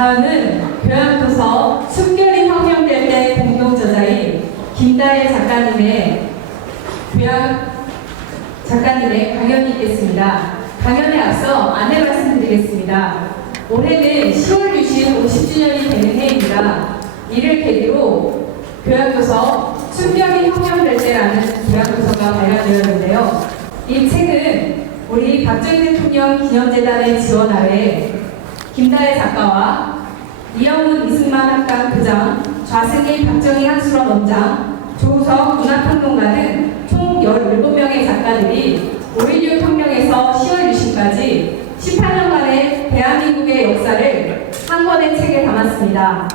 다음은 교양도서 숨결이 혁명될 때 공동저자인 김다혜 작가님의 강연이 있겠습니다. 강연에 앞서 안내 말씀드리겠습니다. 올해는 10월 유신 50주년이 되는 해입니다. 이를 계기로 교양도서 숨결이 혁명될 때라는 교양도서가 발간되었는데요. 이 책은 우리 박정희 대통령 기념재단의 지원 아래 김다혜 작가와 이영훈 이승만 학당 부장, 좌승일 박정희 한수원 원장, 조우석 문화평론가 등 총 17명의 작가들이 5.16 혁명에서 10월 유신까지 18년간의 대한민국의 역사를 한 권의 책에 담았습니다.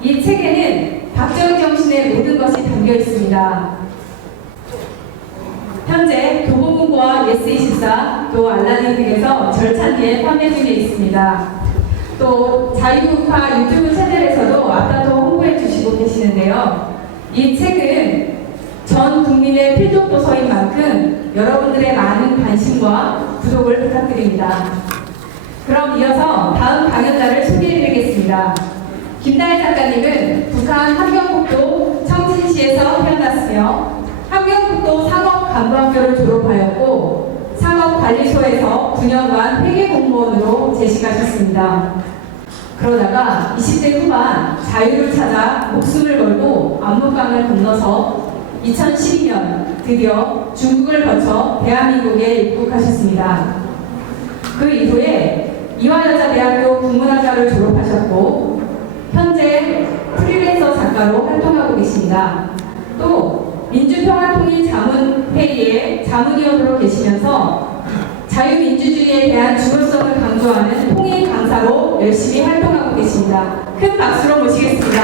이 책에는 박정희 정신의 모든 것이 담겨 있습니다. 현재 교보문고와 예스24, 또 알라딘 등에서 절찬리에 판매 중에 있습니다. 또 자유우파 유튜브 채널에서도 앞다퉈 홍보해 주시고 계시는데요. 이 책은 전 국민의 필독 도서인 만큼 여러분들의 많은 관심과 구독을 부탁드립니다. 그럼 이어서 다음 강연자를 소개해드리겠습니다. 김다혜 작가님은 북한 함경북도 청진시에서 태어났으며 함경북도 상업관광학교를 졸업하였고 상업관리소에서 9년간 회계공무원으로 재직하셨습니다. 그러다가 20대 후반 자유를 찾아 목숨을 걸고 압록강을 건너서 2012년 드디어 중국을 거쳐 대한민국에 입국하셨습니다. 그 이후에 이화여자대학교 국문학과를 졸업하셨고 현재 프리랜서 작가로 활동하고 계십니다. 또 민주평화통일자문회의의 자문위원으로 계시면서 자유민주주의에 대한 중요성을 강조하는 통일 강사로 열심히 활동하고 계십니다. 큰 박수로 모시겠습니다.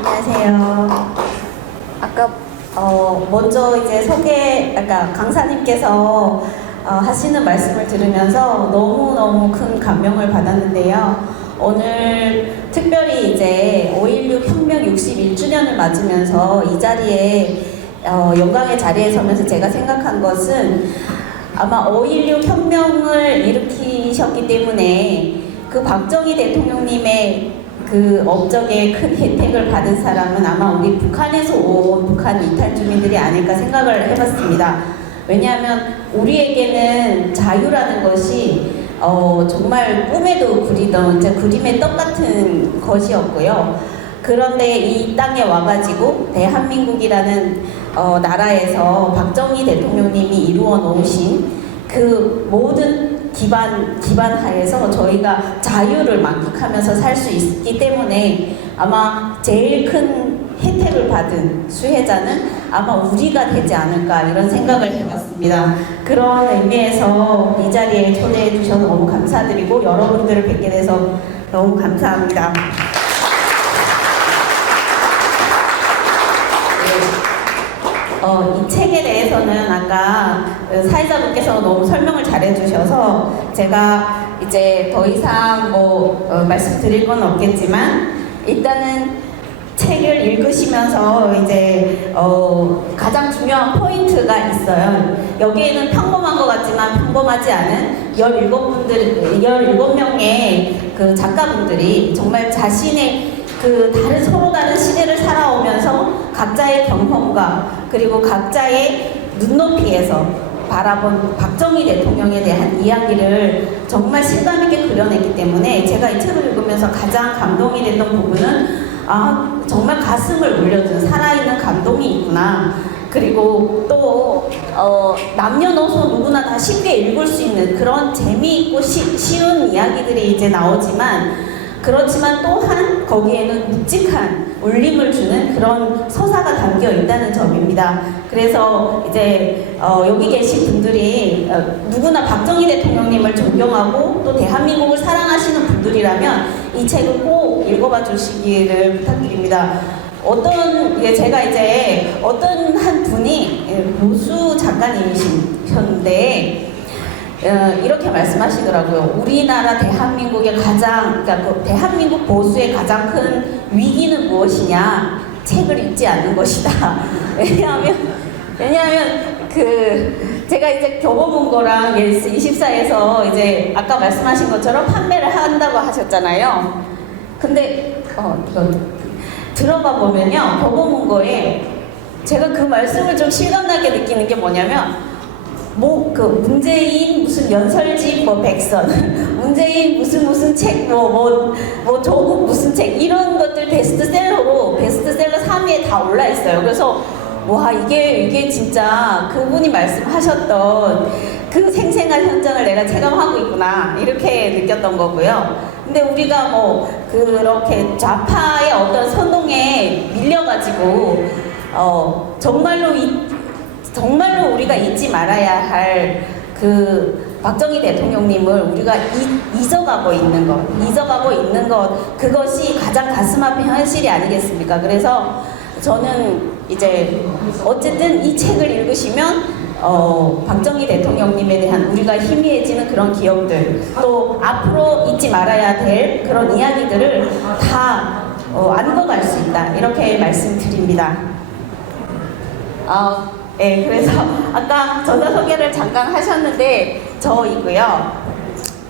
안녕하세요. 아까 먼저 이제 아까 강사님께서 하시는 말씀을 들으면서 너무너무 큰 감명을 받았는데요. 오늘 특별히 이제 5.16 혁명 61주년을 맞으면서 이 자리에 영광의 자리에 서면서 제가 생각한 것은 아마 5.16 혁명을 일으키셨기 때문에 그 박정희 대통령님의 그 업적에 큰 혜택을 받은 사람은 아마 우리 북한에서 온 북한 이탈 주민들이 아닐까 생각을 해봤습니다. 왜냐하면 우리에게는 자유라는 것이 정말 꿈에도 그리던 그림의 떡 같은 것이었고요. 그런데 이 땅에 와가지고 대한민국이라는 나라에서 박정희 대통령님이 이루어 놓으신 그 모든 기반하에서 저희가 자유를 만끽하면서 살 수 있기 때문에 아마 제일 큰 혜택을 받은 수혜자는 아마 우리가 되지 않을까 이런 생각을 해봤습니다. 그런 의미에서 이 자리에 초대해 주셔서 너무 감사드리고 여러분들을 뵙게 돼서 너무 감사합니다. 이 책에 대해서는 아까 사회자분께서 너무 설명을 잘해 주셔서 제가 이제 더 이상 말씀드릴 건 없겠지만 일단은 책을 읽으시면서 이제 가장 중요한 포인트가 있어요. 여기에는 평범한 것 같지만 평범하지 않은 17명의 그 작가분들이 정말 자신의 서로 다른 시대를 살아오면서 각자의 경험과 그리고 각자의 눈높이에서 바라본 박정희 대통령에 대한 이야기를 정말 실감있게 그려냈기 때문에 제가 이 책을 읽으면서 가장 감동이 됐던 부분은 정말 가슴을 울려준 살아있는 감동이 있구나. 그리고 또 남녀노소 누구나 다 쉽게 읽을 수 있는 그런 재미있고 쉬운 이야기들이 이제 나오지만 그렇지만 또한 거기에는 묵직한 울림을 주는 그런 서사가 담겨 있다는 점입니다. 그래서 이제 여기 계신 분들이 누구나 박정희 대통령님을 존경하고 또 대한민국을 사랑하시는 분들이라면 이 책을 꼭 읽어봐 주시기를 부탁드립니다. 제가 이제 어떤 한 분이 보수 작가님이셨는데 이렇게 말씀하시더라고요. 우리나라 대한민국의 그러니까 그 대한민국 보수의 가장 큰 위기는 무엇이냐? 책을 읽지 않는 것이다. 왜냐하면 제가 이제 경험문고랑 예스24에서 이제 아까 말씀하신 것처럼 판매를 한다고 하셨잖아요. 근데 이거 들어가 보면요, 경험문고에 제가 그 말씀을 좀 실감나게 느끼는 게 뭐냐면. 문재인 무슨 연설집 백선, 문재인 무슨 책, 조국 무슨 책, 이런 것들 베스트셀러 3위에 다 올라 있어요. 그래서, 와, 이게 진짜 그분이 말씀하셨던 그 생생한 현장을 내가 체감하고 있구나, 이렇게 느꼈던 거고요. 근데 우리가 그렇게 좌파의 어떤 선동에 밀려가지고, 정말로 우리가 잊지 말아야 할 그 박정희 대통령님을 우리가 잊어가고 있는 것, 그것이 가장 가슴 아픈 현실이 아니겠습니까? 그래서 저는 이제 어쨌든 이 책을 읽으시면 박정희 대통령님에 대한 우리가 희미해지는 그런 기억들, 또 앞으로 잊지 말아야 될 그런 이야기들을 다 안고 갈 수 있다, 이렇게 말씀드립니다. 네, 그래서 아까 저자 소개를 잠깐 하셨는데 저이고요.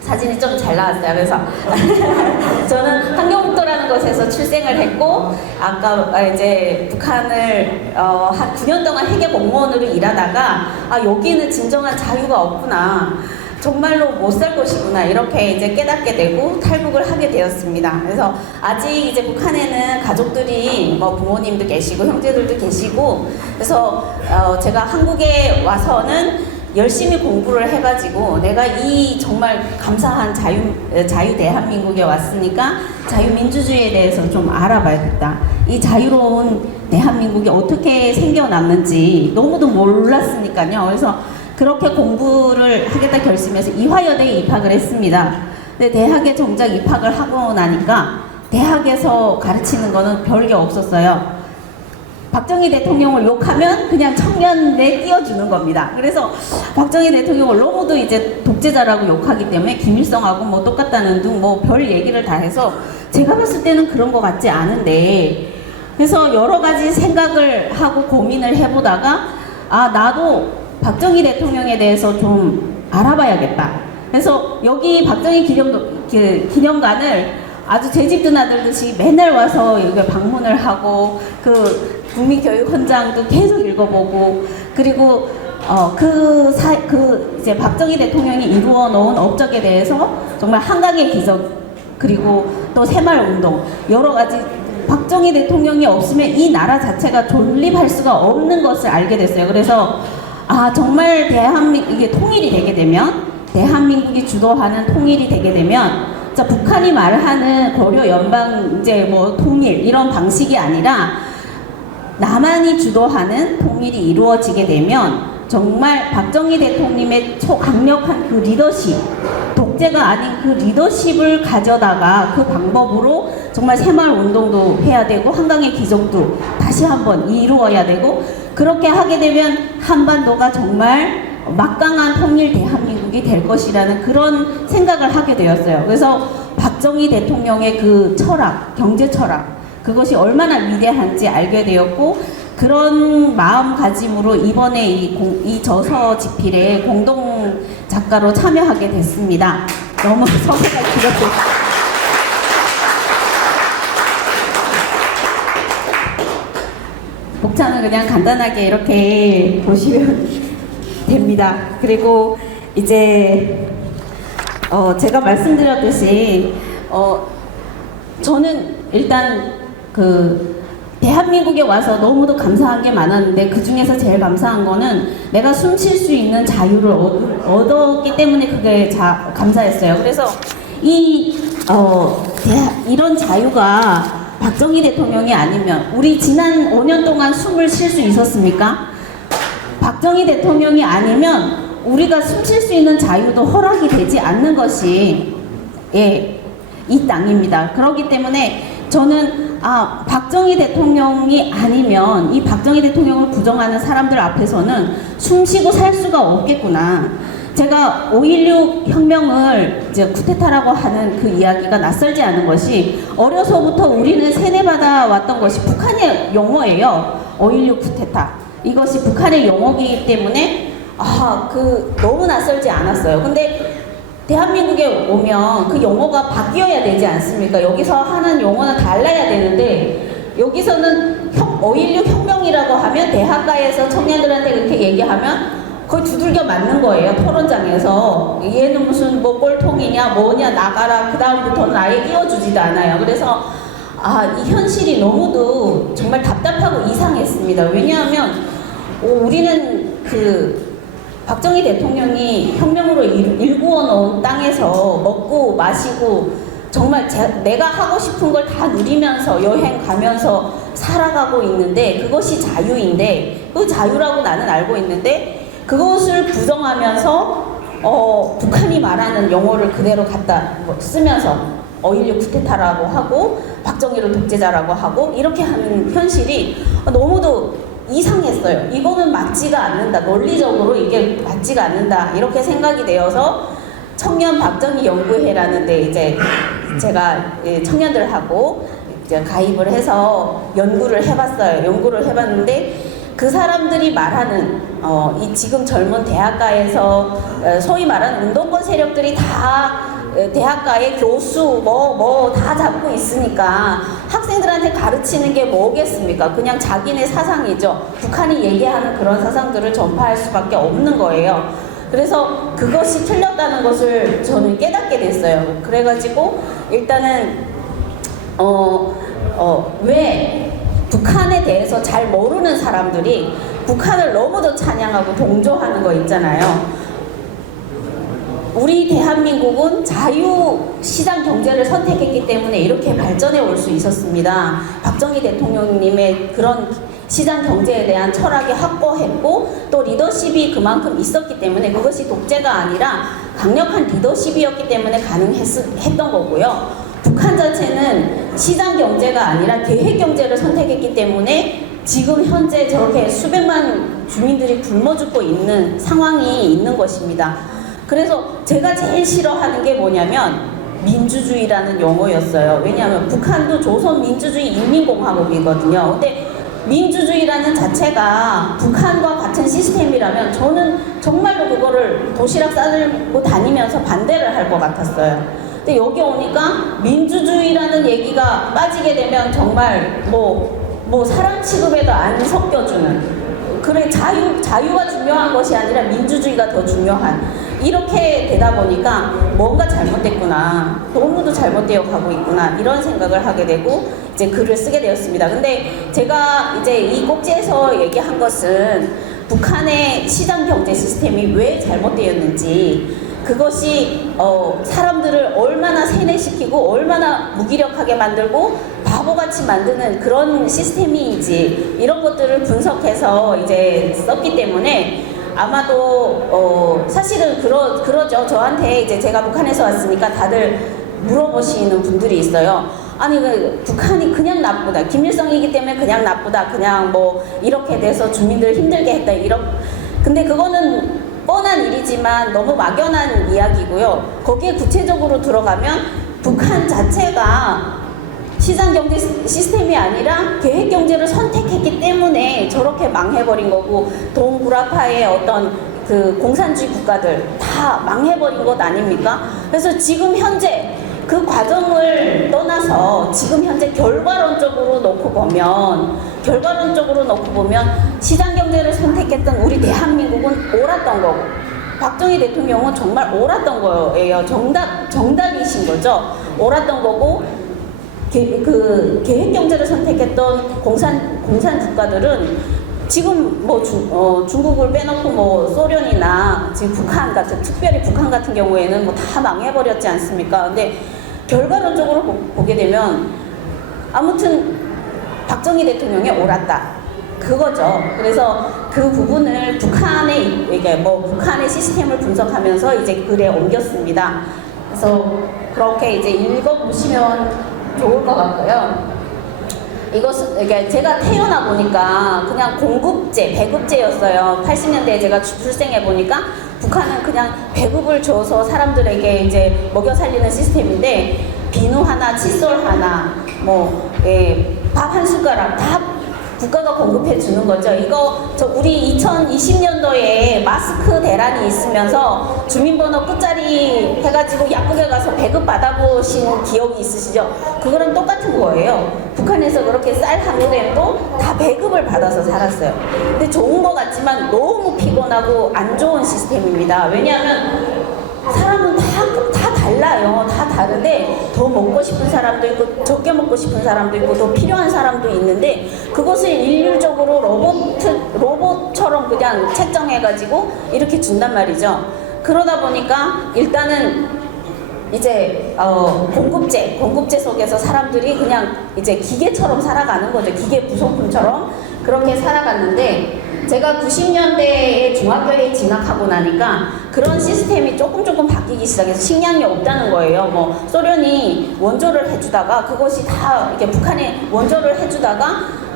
사진이 좀 잘 나왔어요. 그래서 저는 환경북도라는 곳에서 출생을 했고, 아까 이제 북한을 한 9년 동안 회계 공무원으로 일하다가 여기는 진정한 자유가 없구나, 정말로 못 살 것이구나, 이렇게 이제 깨닫게 되고 탈북을 하게 되었습니다. 그래서 아직 이제 북한에는 가족들이 부모님도 계시고 형제들도 계시고, 그래서 제가 한국에 와서는 열심히 공부를 해가지고 내가 이 정말 감사한 자유 대한민국에 왔으니까 자유민주주의에 대해서 좀 알아봐야겠다. 이 자유로운 대한민국이 어떻게 생겨났는지 너무도 몰랐으니까요. 그래서 그렇게 공부를 하겠다 결심해서 이화여대에 입학을 했습니다. 근데 대학에 정작 입학을 하고 나니까 대학에서 가르치는 거는 별게 없었어요. 박정희 대통령을 욕하면 그냥 청년에 띄워주는 겁니다. 그래서 박정희 대통령을 너무도 이제 독재자라고 욕하기 때문에 김일성하고 똑같다는 등 별 얘기를 다 해서 제가 봤을 때는 그런 것 같지 않은데, 그래서 여러 가지 생각을 하고 고민을 해보다가 나도 박정희 대통령에 대해서 좀 알아봐야겠다. 그래서 여기 박정희 기념관을 아주 제 집 드나들듯이 맨날 와서 여기 방문을 하고 그 국민교육헌장도 계속 읽어보고, 그리고 이제 박정희 대통령이 이루어 놓은 업적에 대해서 정말 한강의 기적, 그리고 또 새마을운동, 여러 가지 박정희 대통령이 없으면 이 나라 자체가 존립할 수가 없는 것을 알게 됐어요. 그래서 정말 이게 통일이 되게 되면, 대한민국이 주도하는 통일이 되게 되면, 북한이 말하는 고려 연방 통일 이런 방식이 아니라 남한이 주도하는 통일이 이루어지게 되면 정말 박정희 대통령님의 강력한 그 리더십, 독재가 아닌 그 리더십을 가져다가 그 방법으로 정말 새마을운동도 해야 되고 한강의 기적도 다시 한번 이루어야 되고, 그렇게 하게 되면 한반도가 정말 막강한 통일 대한민국이 될 것이라는 그런 생각을 하게 되었어요. 그래서 박정희 대통령의 그 철학, 경제 철학, 그것이 얼마나 위대한지 알게 되었고, 그런 마음가짐으로 이번에 이 저서 집필에 공동 작가로 참여하게 됐습니다. 너무 서세가 길었어요. 목차는 그냥 간단하게 이렇게 보시면 됩니다. 그리고 이제 제가 말씀드렸듯이 저는 일단 대한민국에 와서 너무도 감사한 게 많았는데, 그 중에서 제일 감사한 거는 내가 숨쉴 수 있는 자유를 얻었기 때문에 그게 감사했어요. 그래서 이 이런 자유가 박정희 대통령이 아니면 우리 지난 5년 동안 숨을 쉴 수 있었습니까? 박정희 대통령이 아니면 우리가 숨 쉴 수 있는 자유도 허락이 되지 않는 것이 이 땅입니다. 그렇기 때문에 저는 박정희 대통령이 아니면 이 박정희 대통령을 부정하는 사람들 앞에서는 숨쉬고 살 수가 없겠구나. 제가 5.16 혁명을 이제 쿠데타라고 하는 그 이야기가 낯설지 않은 것이 어려서부터 우리는 세뇌받아 왔던 것이 북한의 용어예요. 5.16 쿠데타. 이것이 북한의 용어이기 때문에 너무 낯설지 않았어요. 근데 대한민국에 오면 그 용어가 바뀌어야 되지 않습니까? 여기서 하는 용어는 달라야 되는데 여기서는 5.16 혁명이라고 하면 대학가에서 청년들한테 그렇게 얘기하면 거의 두들겨 맞는 거예요. 토론장에서. 얘는 무슨 뭐 꼴통이냐 뭐냐 나가라. 그 다음부터는 아예 끼워주지도 않아요. 그래서 이 현실이 너무도 정말 답답하고 이상했습니다. 왜냐하면 우리는 박정희 대통령이 혁명으로 일구어 놓은 땅에서 먹고 마시고 정말 내가 하고 싶은 걸 다 누리면서 여행 가면서 살아가고 있는데 그것이 자유인데 그 자유라고 나는 알고 있는데 그것을 부정하면서 북한이 말하는 용어를 그대로 갖다 쓰면서 5.16 쿠데타라고 하고 박정희를 독재자라고 하고 이렇게 하는 현실이 너무도 이상했어요. 이거는 맞지가 않는다. 논리적으로 이게 맞지가 않는다. 이렇게 생각이 되어서 청년 박정희 연구회라는 데 이제 제가 청년들하고 이제 가입을 해서 연구를 해봤어요. 연구를 해봤는데 그 사람들이 말하는 이 지금 젊은 대학가에서 소위 말하는 운동권 세력들이 다 대학가의 교수 뭐 다 잡고 있으니까 학생들한테 가르치는 게 뭐겠습니까? 그냥 자기네 사상이죠. 북한이 얘기하는 그런 사상들을 전파할 수밖에 없는 거예요. 그래서 그것이 틀렸다는 것을 저는 깨닫게 됐어요. 그래가지고 일단은 왜 북한에 대해서 잘 모르는 사람들이 북한을 너무도 찬양하고 동조하는 거 있잖아요. 우리 대한민국은 자유시장 경제를 선택했기 때문에 이렇게 발전해 올 수 있었습니다. 박정희 대통령님의 그런 시장 경제에 대한 철학이 확고했고 또 리더십이 그만큼 있었기 때문에 그것이 독재가 아니라 강력한 리더십이었기 때문에 가능했던 거고요. 북한 자체는 시장 경제가 아니라 계획 경제를 선택했기 때문에 지금 현재 저렇게 수백만 주민들이 굶어 죽고 있는 상황이 있는 것입니다. 그래서 제가 제일 싫어하는 게 뭐냐면 민주주의라는 용어였어요. 왜냐하면 북한도 조선민주주의 인민공화국이거든요. 근데 민주주의라는 자체가 북한과 같은 시스템이라면 저는 정말로 그거를 도시락 싸들고 다니면서 반대를 할 것 같았어요. 근데 여기 오니까 민주주의라는 얘기가 빠지게 되면 정말 뭐 사람 취급에도 안 섞여주는 그래 자유가 중요한 것이 아니라 민주주의가 더 중요한 이렇게 되다 보니까 뭔가 잘못됐구나 너무도 잘못되어 가고 있구나 이런 생각을 하게 되고 이제 글을 쓰게 되었습니다. 근데 제가 이제 이 꼭지에서 얘기한 것은 북한의 시장 경제 시스템이 왜 잘못되었는지 그것이 사람들을 얼마나 세뇌시키고 얼마나 무기력하게 만들고 바보같이 만드는 그런 시스템인지 이런 것들을 분석해서 이제 썼기 때문에 아마도 사실은 그러죠. 저한테 이제 제가 북한에서 왔으니까 다들 물어보시는 분들이 있어요. 아니 북한이 그냥 나쁘다. 김일성이기 때문에 그냥 나쁘다. 그냥 뭐 이렇게 돼서 주민들 힘들게 했다. 근데 그거는 뻔한 일이지만 너무 막연한 이야기고요. 거기에 구체적으로 들어가면 북한 자체가 시장경제 시스템이 아니라 계획경제를 선택했기 때문에 저렇게 망해버린 거고 동구라파의 어떤 그 공산주의 국가들 다 망해버린 것 아닙니까? 그래서 지금 현재 그 과정을 떠나서 지금 현재 결과론적으로 놓고 보면 시장경제를 선택했던 우리 대한민국은 옳았던 거고 박정희 대통령은 정말 옳았던 거예요. 정답이신 거죠. 옳았던 거고 그 계획경제를 선택했던 공산 국가들은 지금 뭐 중국을 빼놓고 뭐 소련이나 지금 북한 같은 특별히 북한 같은 경우에는 뭐 다 망해버렸지 않습니까? 근데 결과론적으로 보게 되면 아무튼 박정희 대통령이 옳았다. 그거죠. 그래서 그 부분을 북한의 시스템을 분석하면서 이제 글에 옮겼습니다. 그래서 그렇게 이제 읽어보시면 좋을 것 같고요. 이게 제가 태어나 보니까 그냥 공급제, 배급제였어요. 80년대에 제가 출생해 보니까 북한은 그냥 배급을 줘서 사람들에게 이제 먹여 살리는 시스템인데 비누 하나, 칫솔 하나, 밥 한 숟가락 다 국가가 공급해 주는 거죠. 우리 2020년도에 마스크 대란이 있으면서 주민번호 끝자리 해가지고 약국에 가서 배급 받아보신 기억이 있으시죠? 그거랑 똑같은 거예요. 북한에서 그렇게 쌀 한 그램도 다 배급을 받아서 살았어요. 근데 좋은 것 같지만 너무 피곤하고 안 좋은 시스템입니다. 왜냐하면 사람은 다 달라요. 다 다른데 더 먹고 싶은 사람도 있고 적게 먹고 싶은 사람도 있고 더 필요한 사람도 있는데 그것을 일률적으로 로봇처럼 그냥 채정해가지고 이렇게 준단 말이죠. 그러다 보니까 일단은 이제 공급제 속에서 사람들이 그냥 이제 기계처럼 살아가는 거죠. 기계 부속품처럼 그렇게 살아갔는데 제가 90년대에 중학교에 진학하고 나니까 그런 시스템이 조금 바뀌기 시작해서 식량이 없다는 거예요. 소련이 원조를 해주다가 그것이 다 이렇게 북한에 원조를 해주다가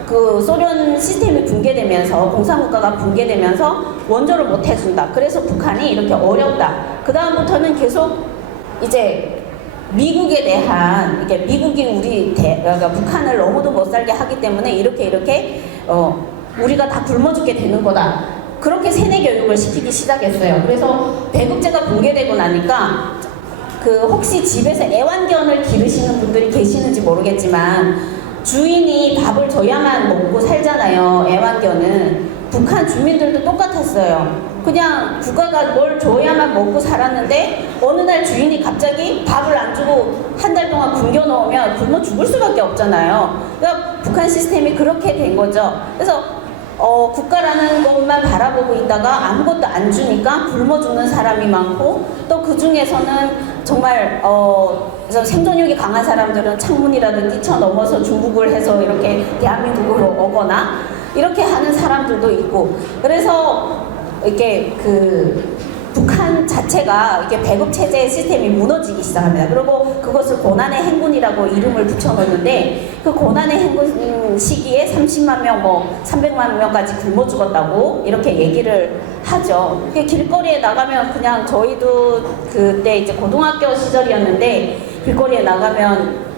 그 소련 시스템이 붕괴되면서 공산국가가 붕괴되면서 원조를 못 해준다. 그래서 북한이 이렇게 어렵다. 그 다음부터는 계속 이제 미국에 대한 미국이 그러니까 북한을 너무도 못 살게 하기 때문에 이렇게 우리가 다 굶어 죽게 되는 거다. 그렇게 세뇌 교육을 시키기 시작했어요. 그래서 배급제가 붕괴되고 나니까 혹시 집에서 애완견을 기르시는 분들이 계시는지 모르겠지만 주인이 밥을 줘야만 먹고 살잖아요. 애완견은. 북한 주민들도 똑같았어요. 그냥 국가가 뭘 줘야만 먹고 살았는데 어느 날 주인이 갑자기 밥을 안 주고 한 달 동안 굶겨 놓으면 굶어 죽을 수밖에 없잖아요. 그러니까 북한 시스템이 그렇게 된 거죠. 그래서 국가라는 것만 바라보고 있다가 아무것도 안 주니까 굶어 죽는 사람이 많고 또 그 중에서는 정말 생존력이 강한 사람들은 창문이라도 뛰쳐넘어서 중국을 해서 이렇게 대한민국으로 오거나 이렇게 하는 사람들도 있고 그래서 이렇게 북한 자체가 이렇게 배급 체제 시스템이 무너지기 시작합니다. 그리고 그것을 고난의 행군이라고 이름을 붙여놓는데 그 고난의 행군 시기에 30만 명, 300만 명까지 굶어 죽었다고 이렇게 얘기를 하죠. 길거리에 나가면 그냥 저희도 그때 이제 고등학교 시절이었는데 길거리에 나가면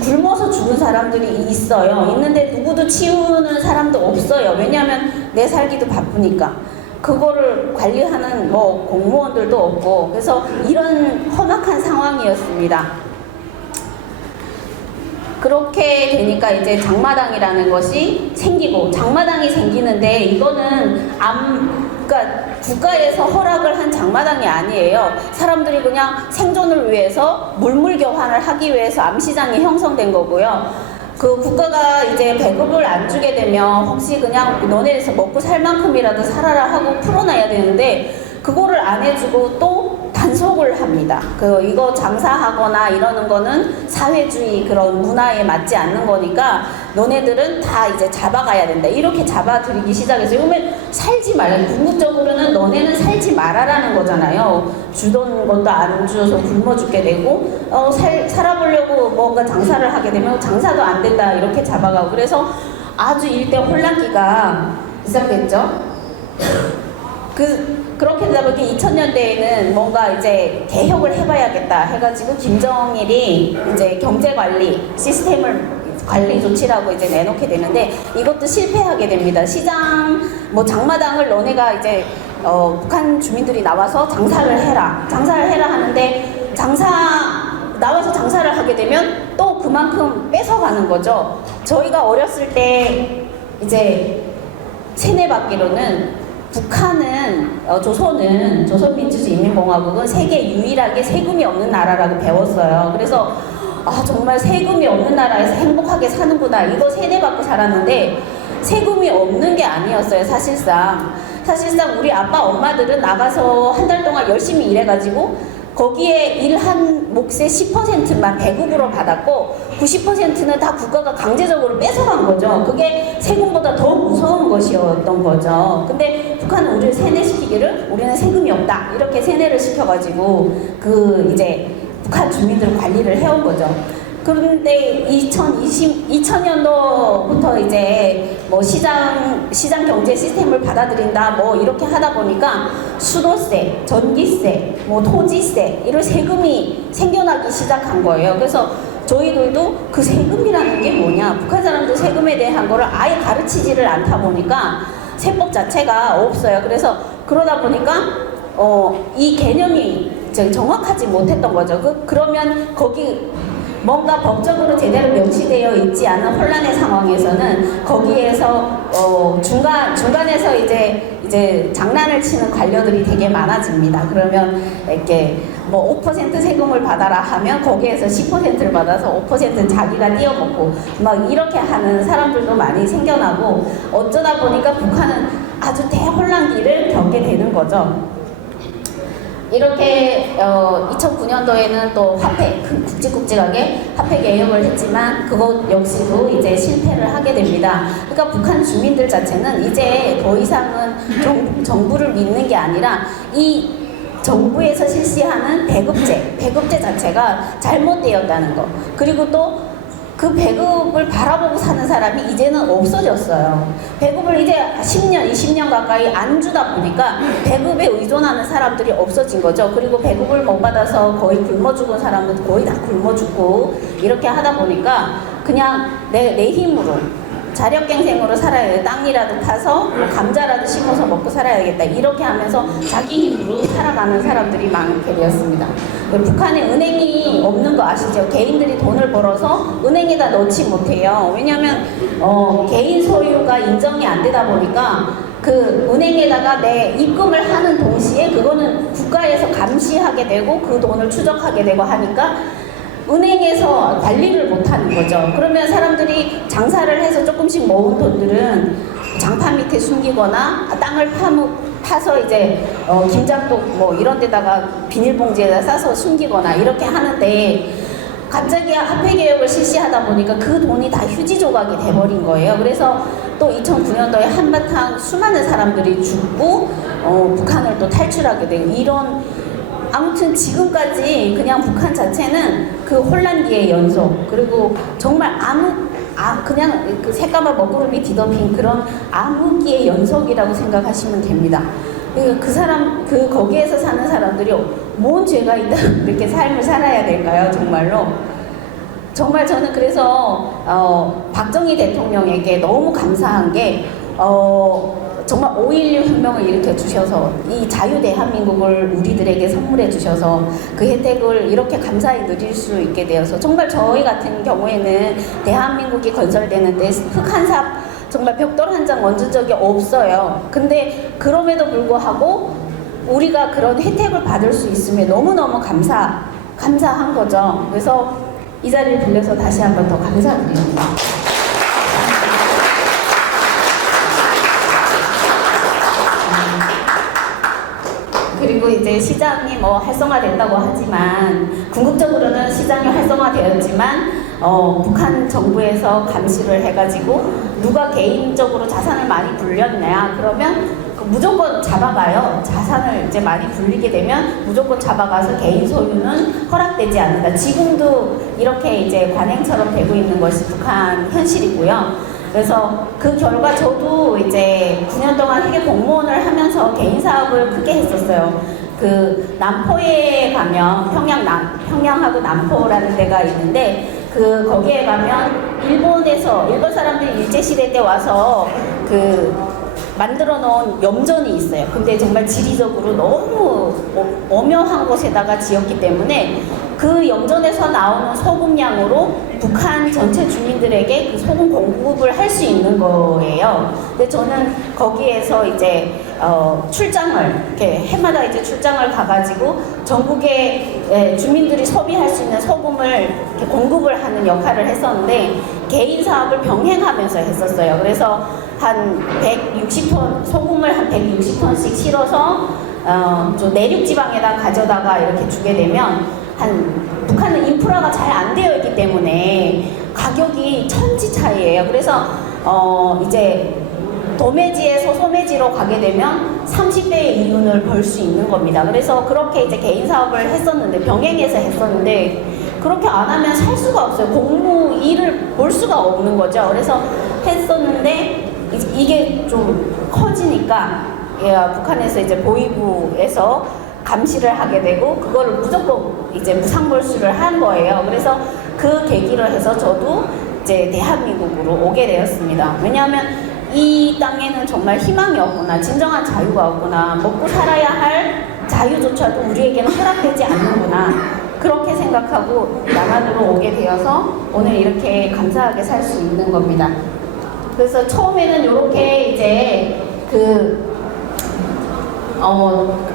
굶어서 죽은 사람들이 있어요. 있는데 누구도 치우는 사람도 없어요. 왜냐하면 내 살기도 바쁘니까. 그거를 관리하는 공무원들도 없고 그래서 이런 험악한 상황이었습니다. 그렇게 되니까 이제 장마당이라는 것이 생기고 장마당이 생기는데 이거는 그러니까 국가에서 허락을 한 장마당이 아니에요. 사람들이 그냥 생존을 위해서 물물 교환을 하기 위해서 암시장이 형성된 거고요. 국가가 이제 배급을 안 주게 되면 혹시 그냥 너네에서 먹고 살 만큼이라도 살아라 하고 풀어놔야 되는데 그거를 안 해주고 또 단속을 합니다. 이거 장사하거나 이러는 거는 사회주의 그런 문화에 맞지 않는 거니까 너네들은 다 이제 잡아가야 된다. 이렇게 잡아들이기 시작해서 그러면 살지 말라. 궁극적으로는 너네는 살지 말아라는 거잖아요. 주던 것도 안 주어서 굶어 죽게 되고 살아보려고 뭔가 장사를 하게 되면 장사도 안 된다. 이렇게 잡아가고 그래서 아주 일대 혼란기가 시작됐죠. 그렇게 되다 보니 2000년대에는 뭔가 이제 개혁을 해봐야겠다 해가지고 김정일이 이제 경제관리 시스템을 관리 조치라고 이제 내놓게 되는데 이것도 실패하게 됩니다. 시장 장마당을 너네가 이제 북한 주민들이 나와서 장사를 해라 하는데 나와서 장사를 하게 되면 또 그만큼 뺏어가는 거죠. 저희가 어렸을 때 이제 세뇌받기로는 북한은 조선민주주의인민공화국은 세계 유일하게 세금이 없는 나라라고 배웠어요. 그래서 정말 세금이 없는 나라에서 행복하게 사는구나 이거 세뇌받고 살았는데 세금이 없는 게 아니었어요. 사실상 우리 아빠 엄마들은 나가서 한 달 동안 열심히 일해가지고 거기에 일한 몫의 10%만 배급으로 받았고 90%는 다 국가가 강제적으로 뺏어간 거죠. 그게 세금보다 더 무서운 것이었던 거죠. 근데 북한은 우리를 세뇌시키기를 우리는 세금이 없다 이렇게 세뇌를 시켜가지고 그 이제 북한 주민들을 관리를 해온 거죠. 그런데 2000년도부터 이제 뭐 시장 경제 시스템을 받아들인다 뭐 이렇게 하다 보니까 수도세, 전기세, 뭐 토지세 이런 세금이 생겨나기 시작한 거예요. 그래서 저희들도 그 세금이라는 게 뭐냐, 북한 사람들 세금에 대한 거를 아예 가르치지를 않다 보니까 세법 자체가 없어요. 그래서 그러다 보니까 이 개념이 정확하지 못했던 거죠. 그러면 거기 뭔가 법적으로 제대로 명시되어 있지 않은 혼란의 상황에서는 거기에서 중간에서 이제 장난을 치는 관료들이 되게 많아집니다. 그러면 이렇게 뭐 5% 세금을 받아라 하면 거기에서 10%를 받아서 5%는 자기가 띄어먹고 막 이렇게 하는 사람들도 많이 생겨나고 어쩌다 보니까 북한은 아주 대혼란기를 겪게 되는 거죠. 이렇게 2009년도에는 또 화폐, 굵직굵직하게 화폐 개혁을 했지만 그것 역시도 이제 실패를 하게 됩니다. 그러니까 북한 주민들 자체는 이제 더 이상은 정부를 믿는 게 아니라 이 정부에서 실시하는 배급제 자체가 잘못되었다는 거. 그리고 또 그 배급을 바라보고 사는 사람이 이제는 없어졌어요. 배급을 이제 10년, 20년 가까이 안 주다 보니까 배급에 의존하는 사람들이 없어진 거죠. 그리고 배급을 못 받아서 거의 굶어 죽은 사람은 거의 다 굶어 죽고 이렇게 하다 보니까 그냥 내 힘으로 자력갱생으로 살아야 돼. 땅이라도 타서 뭐 감자라도 심어서 먹고 살아야겠다. 이렇게 하면서 자기 힘으로 살아가는 사람들이 많게 되었습니다. 북한에 은행이 없는 거 아시죠? 개인들이 돈을 벌어서 은행에다 넣지 못해요. 왜냐하면 개인 소유가 인정이 안 되다 보니까 그 은행에다가 내 입금을 하는 동시에 그거는 국가에서 감시하게 되고 그 돈을 추적하게 되고 하니까 은행에서 관리를 못하는 거죠. 그러면 사람들이 장사를 해서 조금씩 모은 돈들은 장판 밑에 숨기거나 땅을 파서 이제 김장독 뭐 이런 데다가 비닐봉지에다 싸서 숨기거나 이렇게 하는데 갑자기 화폐 개혁을 실시하다 보니까 그 돈이 다 휴지 조각이 돼버린 거예요. 그래서 또 2009년도에 한바탕 수많은 사람들이 죽고 북한을 또 탈출하게 되고 이런 아무튼 지금까지 그냥 북한 자체는 그 혼란기의 연속 그리고 정말 그냥 그 새까만 먹구름이 뒤덮인 그런 암흑기의 연속이라고 생각하시면 됩니다. 거기에서 사는 사람들이 뭔 죄가 있다 이렇게 삶을 살아야 될까요? 정말로. 정말 저는 그래서 박정희 대통령에게 너무 감사한 게 정말 5.16 혁명을 일으켜 주셔서 이 자유 대한민국을 우리들에게 선물해 주셔서 그 혜택을 이렇게 감사히 누릴 수 있게 되어서 정말 저희 같은 경우에는 대한민국이 건설되는데 스틱 한 삽 정말 벽돌 한 장 얹은 적이 없어요. 근데 그럼에도 불구하고 우리가 그런 혜택을 받을 수 있음에 너무너무 감사한 거죠. 그래서 이 자리를 빌려서 다시 한 번 더 감사드립니다. 그리고 이제 시장이 뭐 활성화된다고 하지만 궁극적으로는 시장이 활성화되었지만 북한 정부에서 감시를 해가지고 누가 개인적으로 자산을 많이 불렸냐 그러면 무조건 잡아가요. 자산을 이제 많이 불리게 되면 무조건 잡아가서 개인 소유는 허락되지 않는다. 지금도 이렇게 이제 관행처럼 되고 있는 것이 북한 현실이고요. 그래서 그 결과 저도 이제 9년 동안 회계 공무원을 하면서 개인 사업을 크게 했었어요. 그 남포에 가면 평양하고 남포라는 데가 있는데 거기에 가면 일본 사람들이 일제시대 때 와서 만들어 놓은 염전이 있어요. 근데 정말 지리적으로 너무 엄연한 곳에다가 지었기 때문에 그 염전에서 나오는 소금량으로 북한 전체 주민들에게 그 소금 공급을 할 수 있는 거예요. 근데 저는 거기에서 이제 출장을 이렇게 해마다 이제 출장을 가가지고 전국의 주민들이 소비할 수 있는 소금을 이렇게 공급을 하는 역할을 했었는데 개인 사업을 병행하면서 했었어요. 그래서 한 160톤 소금을 한 160톤씩 실어서 좀 내륙 지방에다 가져다가 이렇게 주게 되면 북한은 인프라가 잘 안 되어 있기 때문에 가격이 천지 차이예요. 그래서 이제 도매지에서 소매지로 가게 되면 30배의 이윤을 벌 수 있는 겁니다. 그래서 그렇게 이제 개인 사업을 했었는데, 병행해서 했었는데, 그렇게 안 하면 살 수가 없어요. 공무 일을 볼 수가 없는 거죠. 그래서 했었는데, 이게 좀 커지니까, 북한에서 이제 보위부에서 감시를 하게 되고, 그거를 무조건 이제 무상벌수를 한 거예요. 그래서 그 계기로 해서 저도 이제 대한민국으로 오게 되었습니다. 왜냐하면 이 땅에는 정말 희망이 없구나, 진정한 자유가 없구나, 먹고 살아야 할 자유조차도 우리에게는 허락되지 않는구나, 그렇게 생각하고 남한으로 오게 되어서 오늘 이렇게 감사하게 살 수 있는 겁니다. 그래서 처음에는 이렇게 이제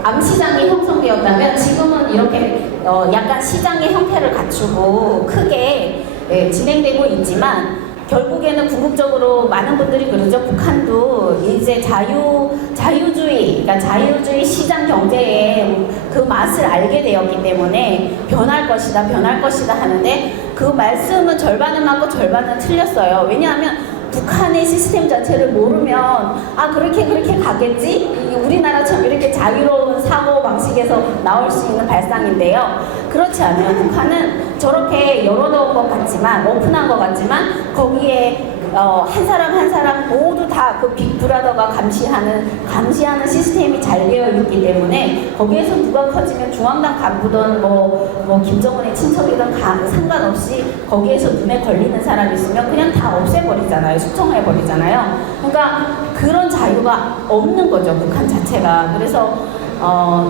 암시장이 형성되었다면 지금은 이렇게 약간 시장의 형태를 갖추고 크게 진행되고 있지만, 결국에는 궁극적으로 많은 분들이 그러죠. 북한도 이제 자유주의, 그러니까 자유주의 시장 경제의 그 맛을 알게 되었기 때문에 변할 것이다 하는데, 그 말씀은 절반은 맞고 절반은 틀렸어요. 왜냐하면 북한의 시스템 자체를 모르면 그렇게 가겠지? 우리나라처럼 이렇게 자유로운 사고 방식에서 나올 수 있는 발상인데요. 그렇지 않아요. 북한은 저렇게 열어놓은 것 같지만, 오픈한 것 같지만, 거기에 한 사람 한 사람 모두 다 그 빅브라더가 감시하는 시스템이 잘 되어 있기 때문에, 거기에서 누가 커지면 중앙당 간부든 뭐 김정은의 친척이든 상관없이 거기에서 눈에 걸리는 사람이 있으면 그냥 다 없애버리잖아요. 숙청해버리잖아요. 그러니까 그런 자유가 없는 거죠, 북한 자체가. 그래서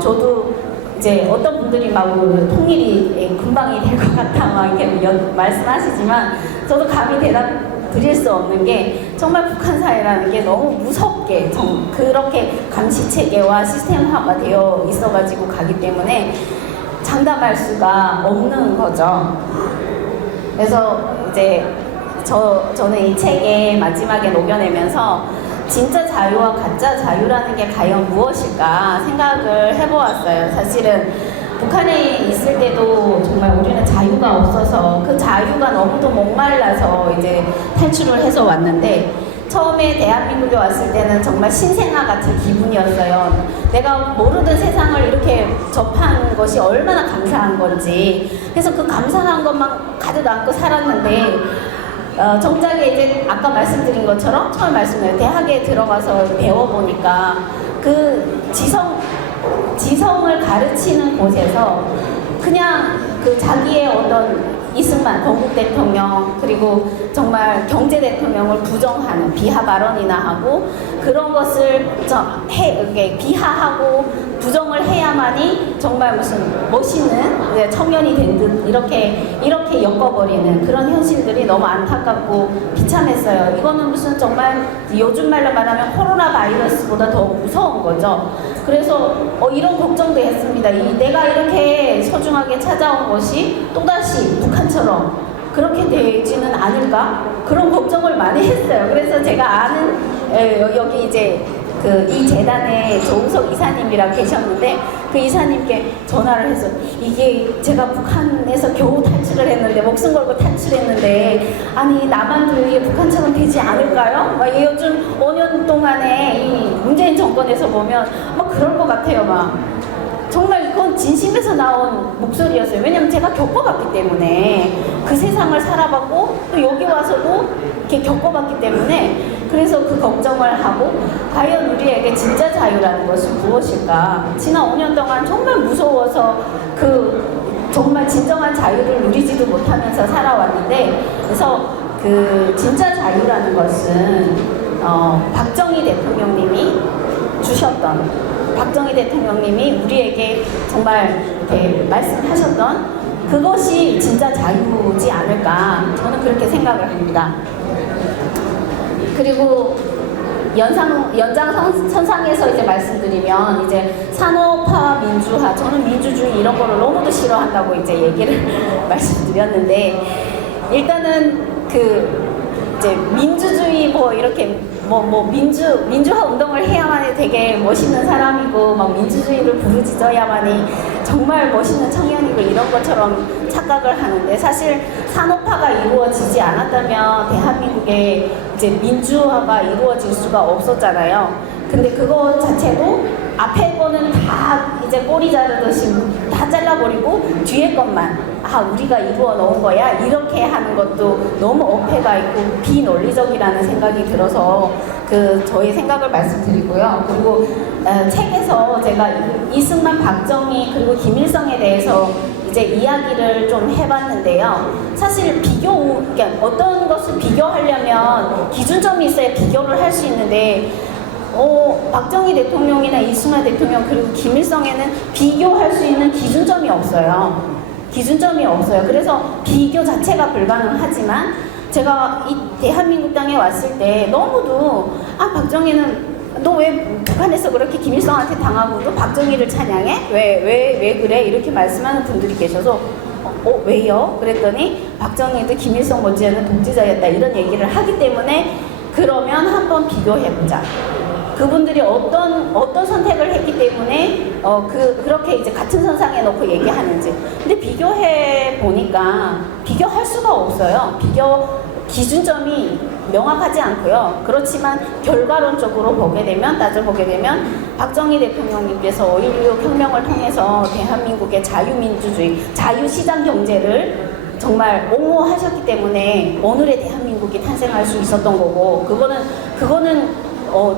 저도 이제 어떤 분들이 막 통일이 금방이 될 것 같아 막 이렇게 말씀하시지만, 저도 감히 대답 드릴 수 없는 게, 정말 북한 사회라는 게 너무 무섭게 그렇게 감시 체계와 시스템화가 되어 있어가지고 가기 때문에 장담할 수가 없는 거죠. 그래서 이제 저는 이 책의 마지막에 녹여내면서 진짜 자유와 가짜 자유라는 게 과연 무엇일까 생각을 해보았어요. 사실은 북한에 있을 때도 정말 우리는 자유가 없어서 그 자유가 너무도 목말라서 이제 탈출을 해서 왔는데, 처음에 대한민국에 왔을 때는 정말 신생아 같은 기분이었어요. 내가 모르던 세상을 이렇게 접한 것이 얼마나 감사한 건지. 그래서 그 감사한 것만 가득 안고 살았는데, 정작에 이제 아까 말씀드린 것처럼 처음 말씀드린 대학에 들어가서 배워보니까 그 지성을 가르치는 곳에서 그냥 그 자기의 어떤 이승만 건국 대통령, 그리고 정말 경제 대통령을 부정하는 비하 발언이나 하고, 그런 것을 비하하고 부정을 해야만이 정말 무슨 멋있는 청년이 된 듯 이렇게 엮어버리는 그런 현실들이 너무 안타깝고 비참했어요. 이거는 무슨 정말 요즘 말로 말하면 코로나 바이러스보다 더 무서운 거죠. 그래서 이런 걱정도 했습니다. 내가 이렇게 소중하게 찾아온 것이 또다시 북한처럼 그렇게 되지는 않을까? 그런 걱정을 많이 했어요. 그래서 제가 아는 여기 이제 이 재단에 조우석 이사님이랑 계셨는데, 그 이사님께 전화를 해서, 이게 제가 북한에서 겨우 탈출을 했는데, 목숨 걸고 탈출했는데, 아니 남한도 이게 북한처럼 되지 않을까요? 막 요즘 5년 동안에 이 문재인 정권에서 보면 막 그럴 것 같아요. 막 정말 이건 진심에서 나온 목소리였어요. 왜냐면 제가 겪어봤기 때문에, 그 세상을 살아봤고 또 여기 와서도 이렇게 겪어봤기 때문에, 그래서 그 걱정을 하고, 과연 우리에게 진짜 자유라는 것은 무엇일까? 지난 5년 동안 정말 무서워서 정말 진정한 자유를 누리지도 못하면서 살아왔는데, 그래서 그 진짜 자유라는 것은 박정희 대통령님이 주셨던, 박정희 대통령님이 우리에게 정말 이렇게 말씀하셨던 그것이 진짜 자유지 않을까, 저는 그렇게 생각을 합니다. 그리고 연장선상에서 이제 말씀드리면, 이제 산업화, 민주화, 저는 민주주의 이런 거를 너무도 싫어한다고 이제 얘기를 말씀드렸는데, 일단은 이제 민주주의 뭐 이렇게 민주화 운동을 해야만이 되게 멋있는 사람이고 막 민주주의를 부르짖어야만이 정말 멋있는 청년이고 이런 것처럼 착각을 하는데, 사실 산업화가 이루어지지 않았다면 대한민국에 이제 민주화가 이루어질 수가 없었잖아요. 근데 그거 자체도 앞에 거는 다 이제 꼬리 자르듯이 다 잘라버리고 뒤에 것만 우리가 이루어 놓은 거야 이렇게 하는 것도 너무 어폐가 있고 비논리적이라는 생각이 들어서 저의 생각을 말씀드리고요. 그리고 책에서 제가 이승만, 박정희 그리고 김일성에 대해서 이제 이야기를 좀 해봤는데요. 사실 그러니까 어떤 것을 비교하려면 기준점이 있어야 비교를 할 수 있는데, 박정희 대통령이나 이승만 대통령 그리고 김일성에는 비교할 수 있는 기준점이 없어요. 기준점이 없어요. 그래서 비교 자체가 불가능하지만, 제가 이 대한민국 땅에 왔을 때 너무도 박정희는 너 왜 북한에서 그렇게 김일성한테 당하고 또 박정희를 찬양해? 왜 그래? 이렇게 말씀하는 분들이 계셔서 왜요? 그랬더니 박정희도 김일성 못지않은 독재자였다 이런 얘기를 하기 때문에, 그러면 한번 비교해보자. 그분들이 어떤 선택을 했기 때문에 그렇게 이제 같은 선상에 놓고 얘기하는지. 근데 비교해 보니까 비교할 수가 없어요. 비교 기준점이 명확하지 않고요. 그렇지만 결과론적으로 따져보게 되면 박정희 대통령님께서 5.16 혁명을 통해서 대한민국의 자유민주주의, 자유시장 경제를 정말 옹호하셨기 때문에 오늘의 대한민국이 탄생할 수 있었던 거고, 그거는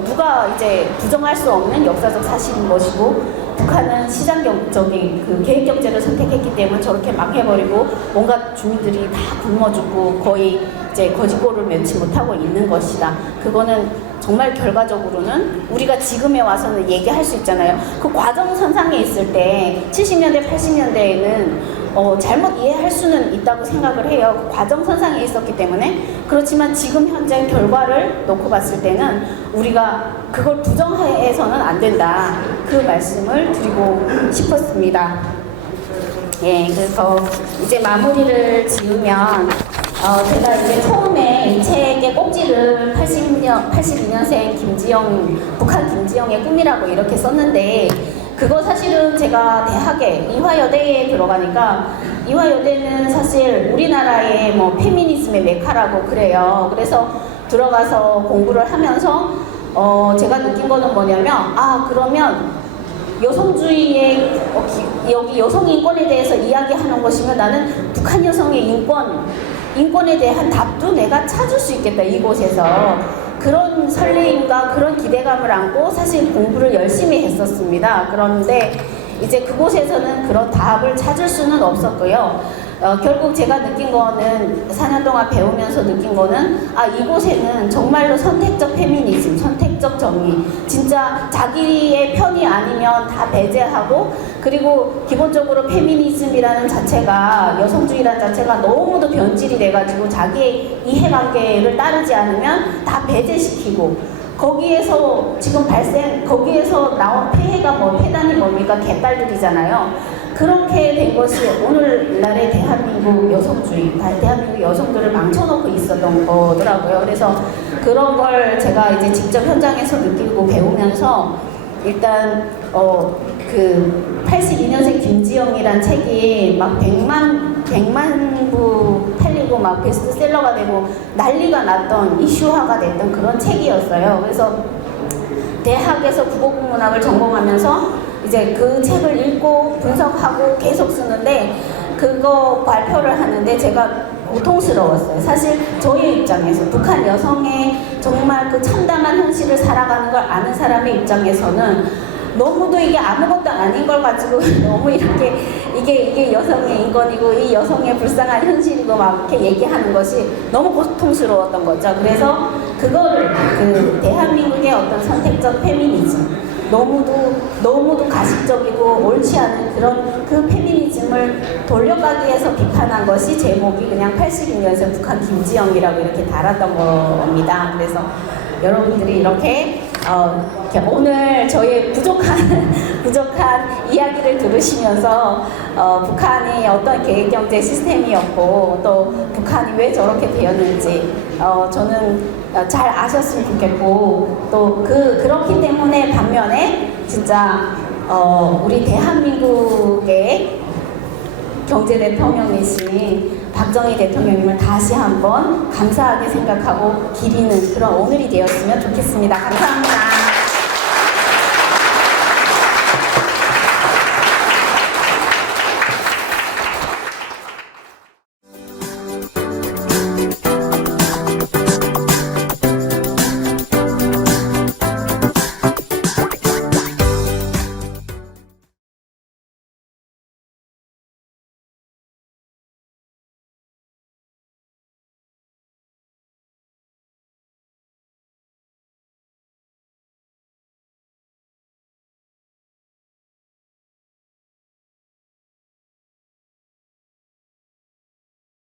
누가 이제 부정할 수 없는 역사적 사실인 것이고, 북한은 시장적인 계획경제를 선택했기 때문에 저렇게 막 해버리고 온갖 주민들이 다 굶어 죽고 거의 이제 거지꼴을 면치 못하고 있는 것이다. 그거는 정말 결과적으로는 우리가 지금에 와서는 얘기할 수 있잖아요. 그 과정선상에 있을 때 70년대, 80년대에는 잘못 이해할 수는 있다고 생각을 해요. 그 과정선상에 있었기 때문에. 그렇지만 지금 현재 결과를 놓고 봤을 때는 우리가 그걸 부정해서는 안 된다. 그 말씀을 드리고 싶었습니다. 예, 그래서 이제 마무리를 지으면 제가 이제 처음에 이 책의 꼭지를 82년생 북한 김지영의 꿈이라고 이렇게 썼는데, 그거 사실은 제가 대학에 이화여대에 들어가니까, 이화여대는 사실 우리나라의 페미니즘의 메카라고 그래요. 그래서 들어가서 공부를 하면서 제가 느낀 거는 뭐냐면, 그러면 여성주의의 여기 여성 인권에 대해서 이야기하는 것이면 나는 북한 여성의 인권에 대한 답도 내가 찾을 수 있겠다, 이곳에서. 그런 설레임과 그런 기대감을 안고 사실 공부를 열심히 했었습니다. 그런데 이제 그곳에서는 그런 답을 찾을 수는 없었고요. 결국 제가 느낀 거는 4년 동안 배우면서 느낀 거는 이곳에는 정말로 선택적 페미니즘, 선택적 정의, 진짜 자기의 편이 아니면 다 배제하고, 그리고 기본적으로 페미니즘이라는 자체가, 여성주의라는 자체가 너무도 변질이 돼가지고 자기의 이해관계를 따르지 않으면 다 배제시키고, 거기에서 거기에서 나온 폐해가 폐단이 뭡니까? 개딸들이잖아요. 그렇게 된 것이 오늘날의 대한민국 여성주의, 대한민국 여성들을 망쳐놓고 있었던 거더라고요. 그래서 그런 걸 제가 이제 직접 현장에서 느끼고 배우면서, 일단 82년생 김지영이란 책이 막 100만 부 팔리고 막 베스트셀러가 되고 난리가 났던, 이슈화가 됐던 그런 책이었어요. 그래서 대학에서 국어국문학을 전공하면서 이제 그 책을 읽고 분석하고 계속 쓰는데, 그거 발표를 하는데 제가 고통스러웠어요. 사실 저희 입장에서, 북한 여성의 정말 그 참담한 현실을 살아가는 걸 아는 사람의 입장에서는 너무도 이게 아무것도 아닌 걸 가지고 너무 이렇게 이게 여성의 인권이고 이 여성의 불쌍한 현실이고 막 이렇게 얘기하는 것이 너무 고통스러웠던 거죠. 그래서 그거를 대한민국의 어떤 선택적 페미니즘, 너무도 가식적이고 옳지 않은 그 페미니즘을 돌려가기 위해서 비판한 것이 제목이 그냥 82년생 북한 김지영이라고 이렇게 달았던 겁니다. 그래서 여러분들이 이렇게 이렇게 오늘 저희의 부족한 이야기를 들으시면서 북한이 어떤 계획경제 시스템이었고 또 북한이 왜 저렇게 되었는지 저는 잘 아셨으면 좋겠고 또 그렇기 때문에 반면에 진짜 우리 대한민국의 경제 대통령이신 박정희 대통령님을 다시 한번 감사하게 생각하고 기리는 그런 오늘이 되었으면 좋겠습니다. 감사합니다.